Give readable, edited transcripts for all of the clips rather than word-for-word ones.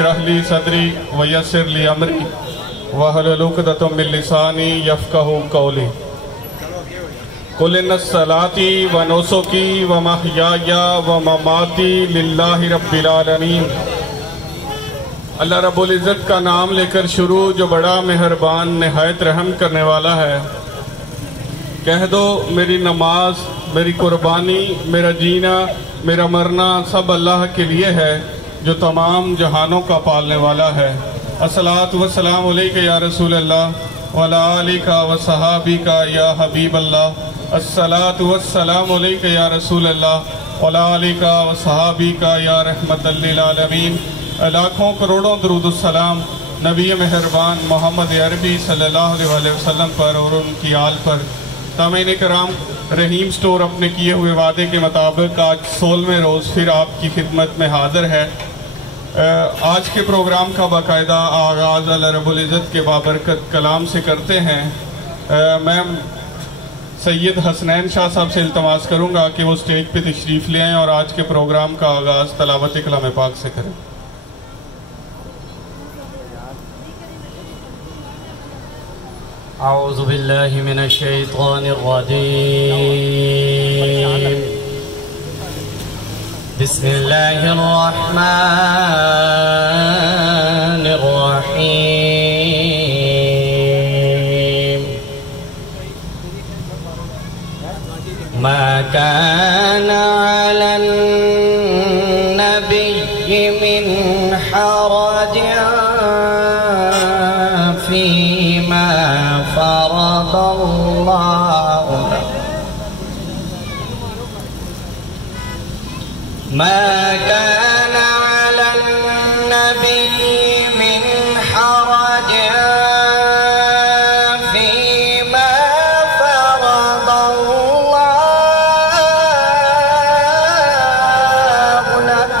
इशरह ली सदरी वयस्सिर ली अमरी वहलुल उक़दतम मिन लिसानी यफ़क़हू क़ौली। कुल इन्ना सलाती व नुसुकी व महयाया व ममाती लिल्लाहि रब्बिल आलमीन। अल्लाह रब्बुल इज़्ज़त का नाम लेकर शुरू, जो बड़ा मेहरबान निहायत रहम करने वाला है। कह दो मेरी नमाज, मेरी कुर्बानी, मेरा जीना, मेरा मरना सब अल्लाह के लिए है, जो तमाम जहानों का पालने वाला है। अस्सलातु वस्सलामु अलैका या रसूल अल्लाह व अला आलिका व सहाबिका या हबीब अल्लाह। अस्सलातु वस्सलामु अलैका या रसूल अल्लाह व अला आलिका व सहाबिका या रहमतल लिल आलमीन। लाखों करोड़ों दरूद सलाम नबी मेहरबान मोहम्मद अरबी सल्लल्लाहु अलैहि वसल्लम पर और उनकी आल पर। तामीन कराम, रहीम स्टोर अपने किए हुए वादे के मुताबिक आज 16वें रोज़ फिर आपकी खिदमत में हाजिर है। आज के प्रोग्राम का बाकायदा आगाज़ अल्लाह रब्बुल इज़्ज़त के बाबरकत कलाम से करते हैं। मैं सैयद हसनैन शाह साहब से इल्तमास करूँगा कि वो स्टेज पे तशरीफ़ ले आएँ और आज के प्रोग्राम का आगाज़ तलावत कलाम पाक से करें। औज़ु बिल्लाहि मिनश शैतानिर रजीम। बिस्मिल्लाहिर रहमानिर रहीम। मा काना अलन नबिय्यि मिन हरजिन फीमा फ़रदल्लाहु मा काना अलन नबिय्यि मिन हरजिन फीमा फ़रदल्लाहु लहु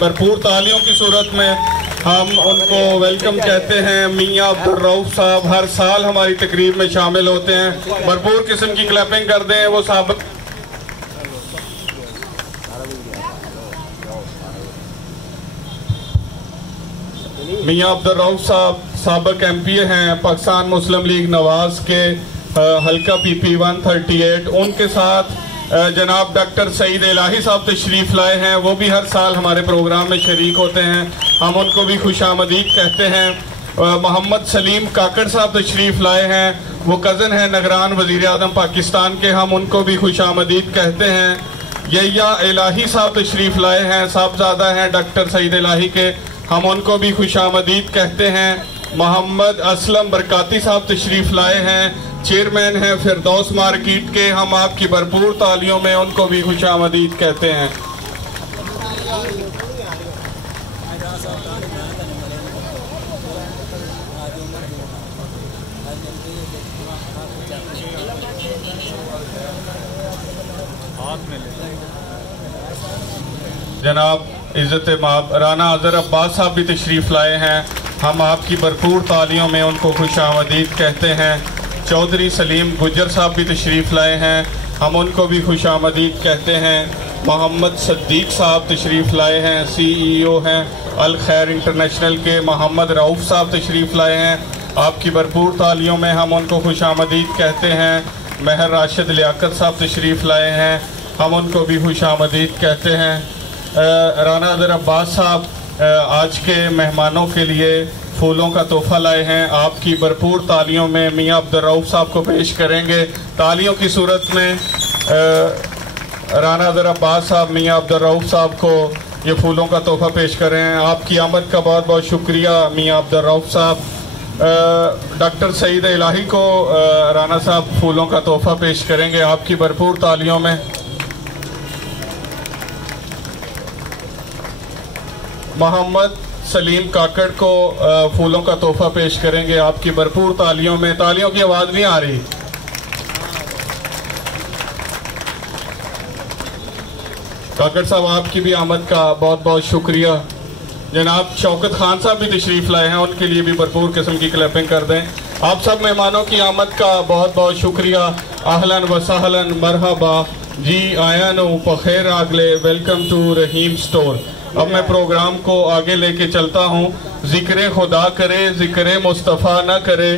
भरपूर तालियों की सूरत में हम उनको वेलकम कहते हैं। मियाँ अब्दुल रऊफ साहब हर साल हमारी तकरीब में शामिल होते हैं। भरपूर किस्म की क्लैपिंग कर दें। वो साहब मियाँ अब्दुल रऊफ साहब साबिक MP हैं, पाकिस्तान मुस्लिम लीग नवाज के हल्का PP 138। उनके साथ जनाब डॉक्टर सईद इलाही साहब तशरीफ़ लाए हैं, वो भी हर साल हमारे प्रोग्राम में शरीक होते हैं, हम उनको भी खुशामदीद कहते हैं। मोहम्मद सलीम काकड़ साहब तशरीफ़ लाए हैं, वो कज़न हैं निगरान वज़ीर आज़म पाकिस्तान के, हम उनको भी खुशामदीद कहते हैं। यहिया इलाही साहब तशरीफ़ लाए हैं, साहबजादा हैं डॉक्टर सईद इलाही के, हम उनको भी खुशामदीद कहते हैं। मोहम्मद असलम बरकाती साहब तशरीफ़ लाए हैं, चेयरमैन हैं फिरदौस मार्केट के, हम आपकी भरपूर तालियों में उनको भी खुशामदीद कहते हैं। जनाब इज़्ज़त माब राना अज़हर अब्बास साहब भी तशरीफ़ लाए हैं, हम आपकी भरपूर तालियों में उनको खुशामदीद कहते हैं। चौधरी सलीम गुज्जर साहब भी तशरीफ़ लाए हैं, हम उनको भी खुशामदीद कहते हैं। मोहम्मद सद्दीक साहब तशरीफ़ लाए हैं, CEO हैं अल खैर इंटरनेशनल के। मोहम्मद रऊफ़ साहब तशरीफ़ लाए हैं, आपकी भरपूर तालियों में हम उनको खुशामदीद कहते हैं। महर राशिद लियाकत साहब तशरीफ़ लाए हैं, हम उनको भी खुशामदीद कहते हैं। राना अज़हर अब्बास साहब आज के मेहमानों के लिए फूलों का तोहफ़ा लाए हैं, आपकी भरपूर तालियों में मियाँ अब्दुल रऊफ़ साहब को पेश करेंगे। तालियों की सूरत में राना अज़हर अब्बास साहब मियाँ अब्दुल रऊफ़ साहब को ये फूलों का तोहफ़ा पेश कर रहे हैं। आपकी आमद का बहुत बहुत शुक्रिया मियाँ अब्दुल रऊफ़ साहब। डॉक्टर सईद इलाही को राना साहब फूलों का तोहफ़ा पेश करेंगे, आपकी भरपूर तालियों में। मोहम्मद सलीम काकड़ को फूलों का तोहफ़ा पेश करेंगे, आपकी भरपूर तालियों में। तालियों की आवाज़ नहीं आ रही। काकड़ साहब आपकी भी आमद का बहुत बहुत शुक्रिया। जनाब शौकत खान साहब भी तशरीफ़ लाए हैं, उनके लिए भी भरपूर किस्म की क्लैपिंग कर दें। आप सब मेहमानों की आमद का बहुत बहुत शुक्रिया। आहलन व सहलन मरहबा जी आया नो पखेर आगले, वेलकम टू रहीम स्टोर। अब मैं प्रोग्राम को आगे लेके चलता हूँ। ज़िक्र खुदा करे ज़िक्र मुस्तफ़ा न करे,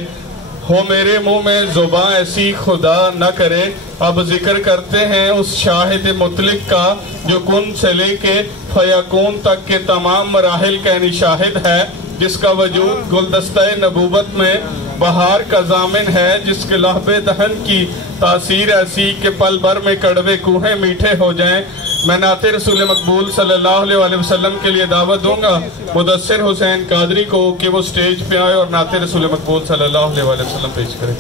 हो मेरे मुंह में ज़ुबां ऐसी खुदा न करे। अब जिक्र करते हैं उस शाहिद मुतलिक का, जो कुन से लेके फयाकून तक के तमाम मराहिल का निशाहिद है, जिसका वजूद गुलदस्ता नबूवत में बहार का जामिन है, जिसके लहबे दहन की तासीर ऐसी के पल भर में कड़वे कुहें मीठे हो जाएं। मैं नाते रसूल मकबूल सल्लल्लाहु अलैहि वसल्लम के लिए दावत दूंगा मुदस्सिर हुसैन कादरी को कि वो स्टेज पे आए और नाते रसूल मकबूल सल्लल्लाहु अलैहि वसल्लम पेश करें।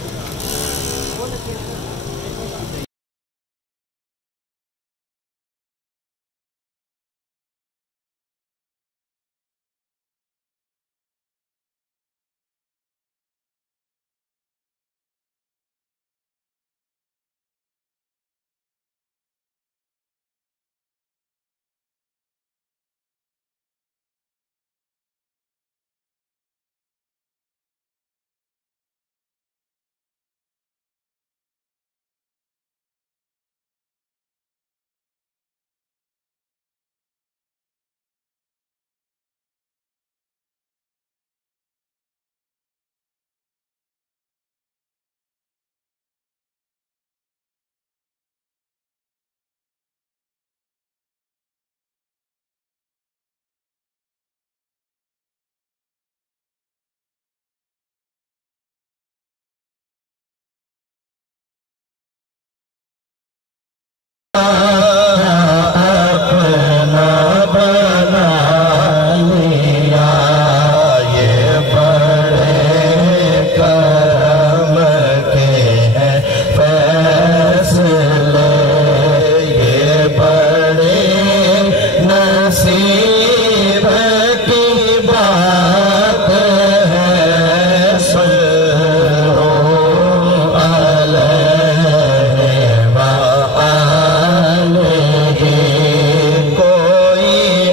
कोई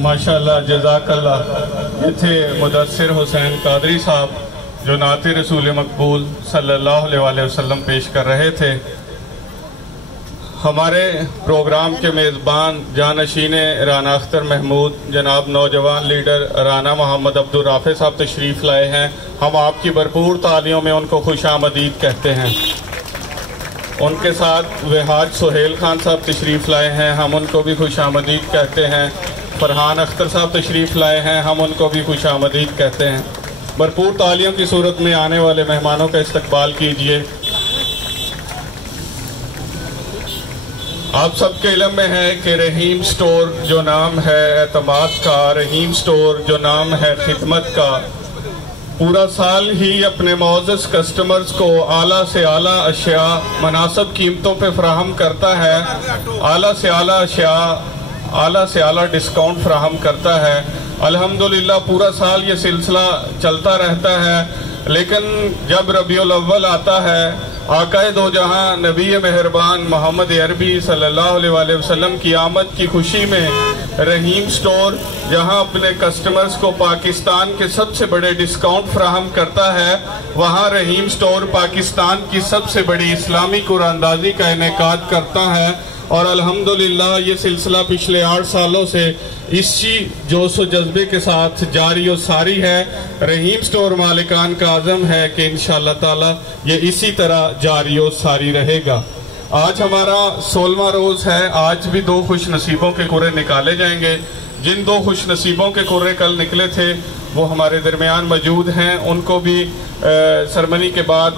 माशाअल्लाह जज़ाकल्लाह। ये थे मुदस्सिर हुसैन कादरी साहब जो नाते रसूल मकबूल सल्लल्लाहु अलैहि वसल्लम पेश कर रहे थे। हमारे प्रोग्राम के मेज़बान जानशीन राना अख्तर महमूद जनाब नौजवान लीडर राना मोहम्मद अब्दुल राफे साहब तशरीफ़ लाए हैं। हम आपकी भरपूर तालियों में उनको खुशामदीद कहते हैं। उनके साथ वहाज सुहेल खान साहब तशरीफ़ लाए हैं, हम उनको भी खुशामदीद कहते हैं। फरहान अख्तर साहब तशरीफ़ लाए हैं, हम उनको भी खुशामदीद कहते हैं। भरपूर तालियों की सूरत में आने वाले मेहमानों का इस्तकबाल कीजिए। आप सबके इल्म में है कि रहीम स्टोर जो नाम है एतमाद का, रहीम स्टोर जो नाम है खिदमत का, पूरा साल ही अपने मौजूद कस्टमर्स को आला से आला अशिया मुनासिब कीमतों पे फराहम करता है, आला से आला अशिया आला से आला डिस्काउंट फराहम करता है। अल्हम्दुलिल्लाह पूरा साल ये सिलसिला चलता रहता है, लेकिन जब रबीउल अव्वल आता है, आकाए दो जहां नबी मेहरबान मोहम्मद अरबी सल्लल्लाहु अलैहि वसल्लम की आमद की खुशी में रहीम स्टोर जहां अपने कस्टमर्स को पाकिस्तान के सबसे बड़े डिस्काउंट फराहम करता है, वहां रहीम स्टोर पाकिस्तान की सबसे बड़ी इस्लामी कुरानंदाजी का इनेकाद करता है। और अल्हम्दुलिल्लाह ये सिलसिला पिछले 8 सालों से इसी जोश व जज्बे के साथ जारी और सारी है। रहीम स्टोर मालिकान का आज़म है कि इंशाअल्लाह ताला ये इसी तरह जारी और सारी रहेगा। आज हमारा 16वां रोज़ है। आज भी 2 खुश नसीबों के कुर्रे निकाले जाएंगे। जिन 2 खुश नसीबों के कुर्रे कल निकले थे वो हमारे दरमियान मौजूद हैं। उनको भी सरमनी के बाद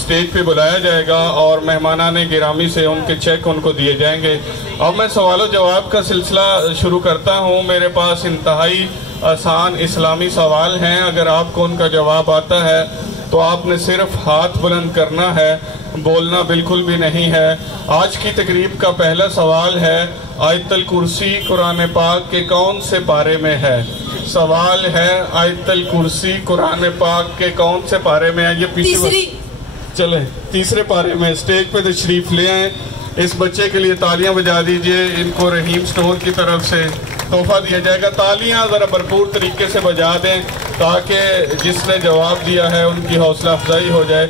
स्टेज पे बुलाया जाएगा और मेहमानाने गिरामी से उनके चेक उनको दिए जाएंगे। अब मैं सवालों जवाब का सिलसिला शुरू करता हूँ। मेरे पास इंतहाई आसान इस्लामी सवाल हैं। अगर आपको उनका जवाब आता है तो आपने सिर्फ हाथ बुलंद करना है, बोलना बिल्कुल भी नहीं है। आज की तकरीब का पहला सवाल है, आयतुल कुर्सी कुरान पाक के कौन से पारे में है? सवाल है, आयतुल कुर्सी कुरान पाक के कौन से पारे में है? ये पीछे चले तीसरे पारे में। स्टेज पे तशरीफ ले आए। इस बच्चे के लिए तालियां बजा दीजिए। इनको रहीम स्टोर की तरफ से तोहफा दिया जाएगा। तालियां ज़रा भरपूर तरीके से बजा दें ताकि जिसने जवाब दिया है उनकी हौसला अफजाई हो जाए।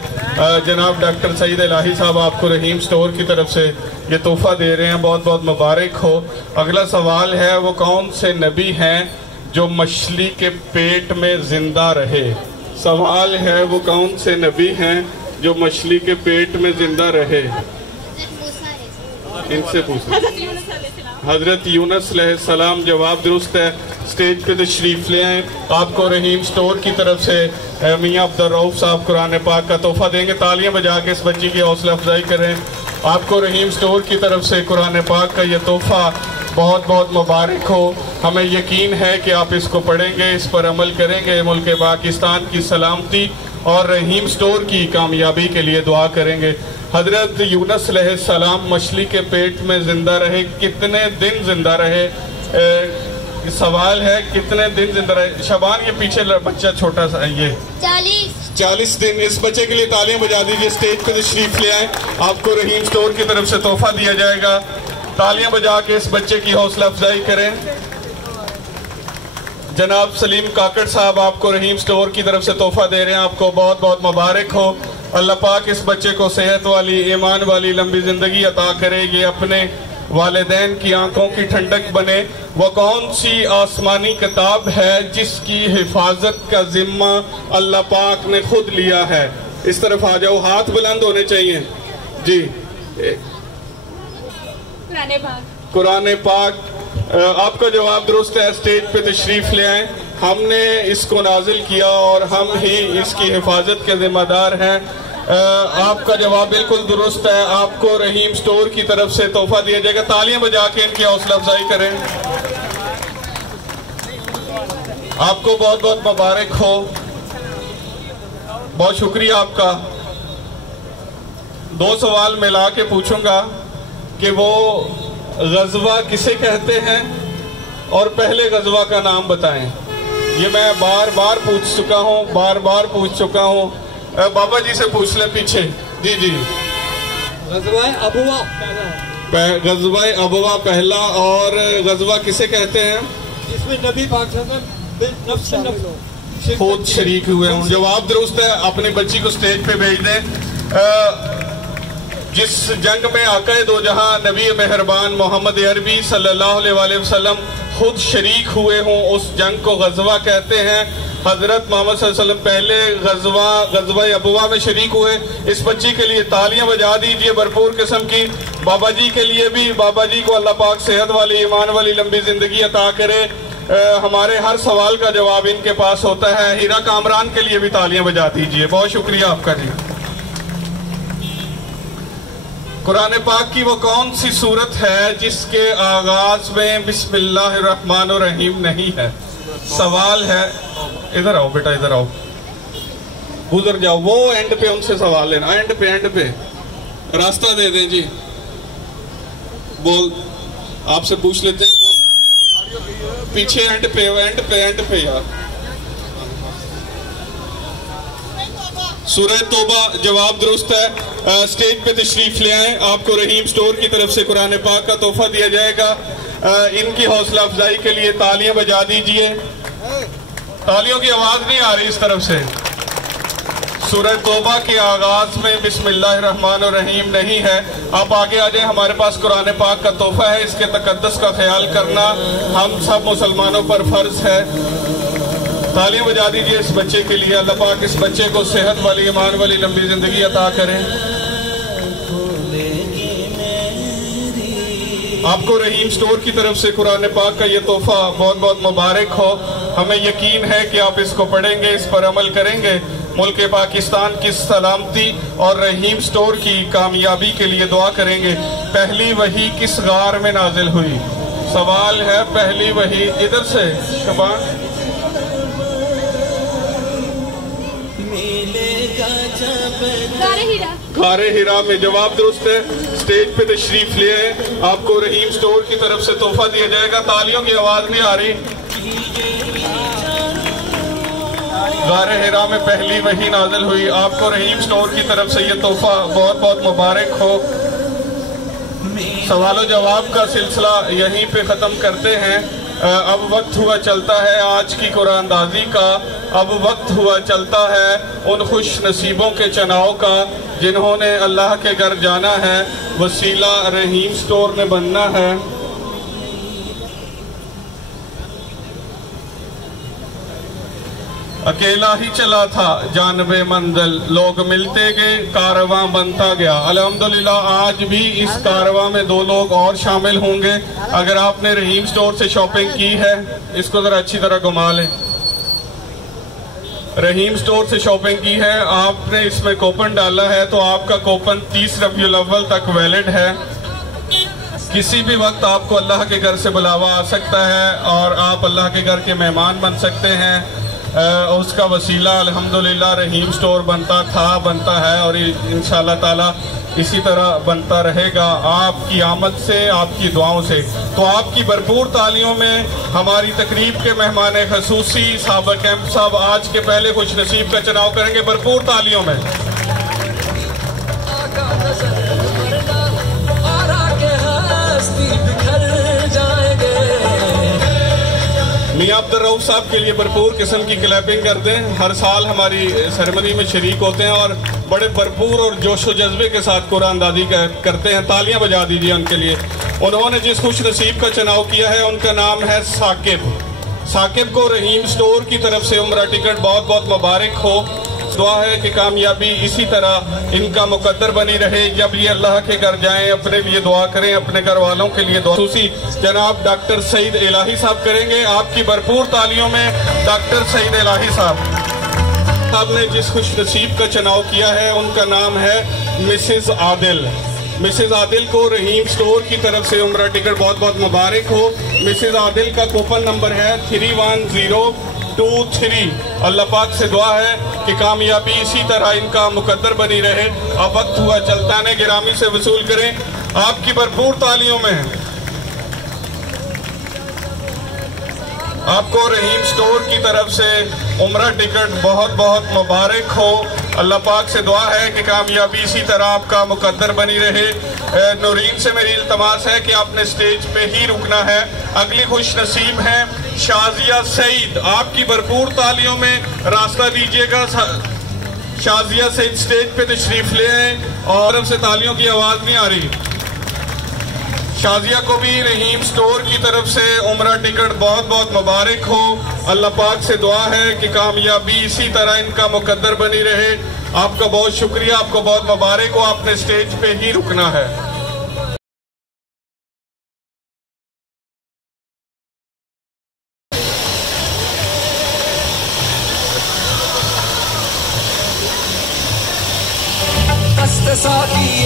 जनाब डॉक्टर सईद इलाही साहब आपको रहीम स्टोर की तरफ से ये तोहफा दे रहे हैं, बहुत बहुत मुबारक हो। अगला सवाल है, वो कौन से नबी हैं जो मछली के पेट में जिंदा रहे? सवाल है, वो कौन से नबी हैं जो मछली के पेट में जिंदा रहे? इनसे पूछो। हजरत यूनुस अलैहिस्सलाम। जवाब दुरुस्त है। स्टेज पे तशरीफ ले आए। आपको रहीम स्टोर की तरफ से मियां अब्दुल रऊफ साहब कुरान पाक का तोहफा देंगे। तालियां बजा के इस बच्ची की हौसला अफजाई करें। आपको रहीम स्टोर की तरफ से कुरान पाक का यह तोहफा बहुत बहुत मुबारक हो। हमें यकीन है कि आप इसको पढ़ेंगे, इस पर अमल करेंगे, मुल्क पाकिस्तान की सलामती और रहीम स्टोर की कामयाबी के लिए दुआ करेंगे। हजरत यूनुस अलैहिस्सलाम मछली के पेट में जिंदा रहे, कितने दिन जिंदा रहे? सवाल है, कितने दिन जिंदा रहे? शबान, ये पीछे बच्चा छोटा सा, ये 40 दिन। इस बच्चे के लिए तालियां बजा दीजिए। स्टेज पे तशरीफ ले आए। आपको रहीम स्टोर की तरफ से तोहफा दिया जाएगा। तालियां बजा के इस बच्चे की हौसला अफजाई करें। जनाब सलीम काकड़ साहब आपको रहीम स्टोर की तरफ से तोहफा दे रहे हैं। आपको बहुत बहुत मुबारक हो। अल्लाह पाक इस बच्चे को सेहत वाली, ईमान वाली लंबी जिंदगी अता करे। ये अपने वालिदैन की आंखों की ठंडक बने। वो कौन सी आसमानी किताब है जिसकी हिफाजत का जिम्मा अल्लाह पाक ने खुद लिया है? इस तरफ आ जाओ, हाथ बुलंद होने चाहिए जी। कुरान पाक आपका जवाब दुरुस्त है, स्टेज पे तशरीफ ले आए। हमने इसको नाजिल किया और हम ही इसकी हिफाजत के जिम्मेदार हैं। आपका जवाब बिल्कुल दुरुस्त है। आपको रहीम स्टोर की तरफ से तोहफा दिया जाएगा। तालियां बजा के इनकी हौसला अफजाई करें। आपको बहुत बहुत मुबारक हो, बहुत शुक्रिया आपका। 2 सवाल मिला के पूछूंगा कि वो गजवा किसे कहते हैं और पहले गजवा का नाम बताएं। ये मैं बार बार पूछ चुका हूँ। बाबा जी से पूछ ले पीछे। जी जी, गजवा अबवा पहला, और गजवा किसे कहते हैं? जिसमें नबी पाक नफ्स से नफ्स खुद शरीक हुए हों। जवाब दुरुस्त है। अपनी बच्ची को स्टेज पे भेज दें। जिस जंग में आका दो जहां नबी मेहरबान मोहम्मद अरबी सल्लल्लाहु अलैहि वसल्लम खुद शरीक हुए हों, उस जंग को गजवा कहते हैं। हजरत मोहम्मद सल्लल्लाहु अलैहि वसल्लम पहले गजवा अबवा में शरीक हुए। इस बच्ची के लिए तालियां बजा दीजिए भरपूर किस्म की। बाबा जी के लिए भी, बाबा जी को अल्लाह पाक सेहत वाली, ईमान वाली लंबी जिंदगी अता करे। हमारे हर सवाल का जवाब इनके पास होता है। हीरा कामरान के लिए भी तालियां बजा दीजिए। बहुत शुक्रिया आपका जी। कुरान पाक की वो कौन सी सूरत है जिसके आगाज में बिस्मिल्लाहिर्रहमानिर्रहीम नहीं है? सवाल है। इधर आओ बेटा, इधर आओ, गुजर जाओ। वो एंड पे उनसे सवाल लेना। एंड पे रास्ता दे दें जी। बोल, आपसे पूछ लेते हैं। पीछे एंड पे यार। सूरह तौबा जवाब दुरुस्त है। स्टेज पे तशरीफ ले आए। आपको रहीम स्टोर की तरफ से कुरान पाक का तोहफा दिया जाएगा। इनकी हौसला अफजाई के लिए तालियां बजा दीजिए। तालियों की आवाज नहीं आ रही इस तरफ से। सूरह तौबा के आगाज में बिस्मिल्लाहिर्रहमानिर्रहीम नहीं है। आप आगे आ जाए। हमारे पास कुरान पाक का तोहफा है। इसके तकद्दुस का ख्याल करना हम सब मुसलमानों पर फर्ज है। तालियां बजा दीजिए इस बच्चे के लिए। अल्लाह पाक इस बच्चे को सेहत वाली, ईमान वाली लंबी जिंदगी अता करें। आपको रहीम स्टोर की तरफ से कुरान पाक का ये तोहफा बहुत बहुत मुबारक हो। हमें यकीन है कि आप इसको पढ़ेंगे, इस पर अमल करेंगे। मुल्क पाकिस्तान की सलामती और रहीम स्टोर की कामयाबी के लिए दुआ करेंगे। पहली वही किस गार में नाजिल हुई? सवाल है, पहली वही इधर से शबान गारे हिरा में। जवाब दुरुस्त है। स्टेज पे तशरीफ ले आए। आपको रहीम स्टोर की तरफ से तोहफा दिया जाएगा। तालियों की आवाज नहीं आ रही। गारे हिरा में पहली वही नाजिल हुई। आपको रहीम स्टोर की तरफ से ये तोहफा बहुत बहुत मुबारक हो। सवालों जवाब का सिलसिला यहीं पे ख़त्म करते हैं। अब वक्त हुआ चलता है आज की कुरानदाजी का। अब वक्त हुआ चलता है उन खुश नसीबों के चुनाव का जिन्होंने अल्लाह के घर जाना है। वसीला रहीम स्टोर में बनना है। अकेला ही चला था जानबे मंजिल, लोग मिलते गए, कारवां बनता गया। अल्हम्दुलिल्लाह आज भी इस कारवां में 2 लोग और शामिल होंगे। अगर आपने रहीम स्टोर से शॉपिंग की है, इसको जरा अच्छी तरह घुमा लें। रहीम स्टोर से शॉपिंग की है, आपने इसमें कूपन डाला है, तो आपका कूपन 30 रबीउल अव्वल तक वैलिड है। किसी भी वक्त आपको अल्लाह के घर से बुलावा आ सकता है और आप अल्लाह के घर के मेहमान बन सकते हैं। उसका वसीला अल्हम्दुलिल्लाह रहीम स्टोर बनता है और इंशाअल्लाह ताला इसी तरह बनता रहेगा आपकी आमद से, आपकी दुआओं से। तो आपकी भरपूर तालियों में हमारी तकरीब के मेहमान खसूसी साहब कैंप साहब आज के पहले खुश नसीब का चुनाव करेंगे। भरपूर तालियों में। मियां अब्दुल रऊफ साहब के लिए भरपूर किस्म की क्लैपिंग करते हैं। हर साल हमारी सेरेमनी में शरीक होते हैं और बड़े भरपूर और जोशो जज्बे के साथ कुरानदाजी करते हैं। तालियां बजा दीजिए उनके लिए। उन्होंने जिस खुश नसीब का चुनाव किया है उनका नाम है साकिब। साकिब को रहीम स्टोर की तरफ से उम्रा टिकट बहुत बहुत मुबारक हो। दुआ है कि कामयाबी इसी तरह इनका मुकद्दर बनी रहे। जब ये अल्लाह के घर जाएं अपने लिए दुआ करें, अपने घर वालों के लिए दुआ। सूसी जनाब डॉक्टर सईद इलाही साहब करेंगे। आपकी भरपूर तालियों में डॉक्टर सईद इलाही साहब ने जिस खुश नसीब का चुनाव किया है उनका नाम है मिसेज आदिल। मिसेज आदिल को रहीम स्टोर की तरफ से उम्रा टिकट बहुत बहुत मुबारक हो। मिसेज आदिल का कूपन नंबर है 31023। अल्लाह पाक से दुआ है कि कामयाबी इसी तरह इनका मुकद्दर बनी रहे। अब वक्त हुआ चलताने गिरामी से वसूल करें आपकी भरपूर तालियों में। आपको रहीम स्टोर की तरफ से उम्रा टिकट बहुत बहुत मुबारक हो। अल्लाह पाक से दुआ है कि कामयाबी इसी तरह आपका मुकद्दर बनी रहे। नूरीन से मेरी इल्तमास है कि आपने स्टेज पे ही रुकना है। अगली खुश नसीब है शाजिया सईद। आपकी भरपूर तालियों में रास्ता दीजिएगा। शाजिया सईद स्टेज पे तशरीफ ले आए और तरफ से तालियों की आवाज़ नहीं आ रही। शाजिया को भी रहीम स्टोर की तरफ से उम्रा टिकट बहुत बहुत मुबारक हो। अल्लाह पाक से दुआ है कि कामयाबी इसी तरह इनका मुकद्दर बनी रहे। आपका बहुत शुक्रिया, आपको बहुत मुबारक हो। आपने स्टेज पे ही रुकना है। साकी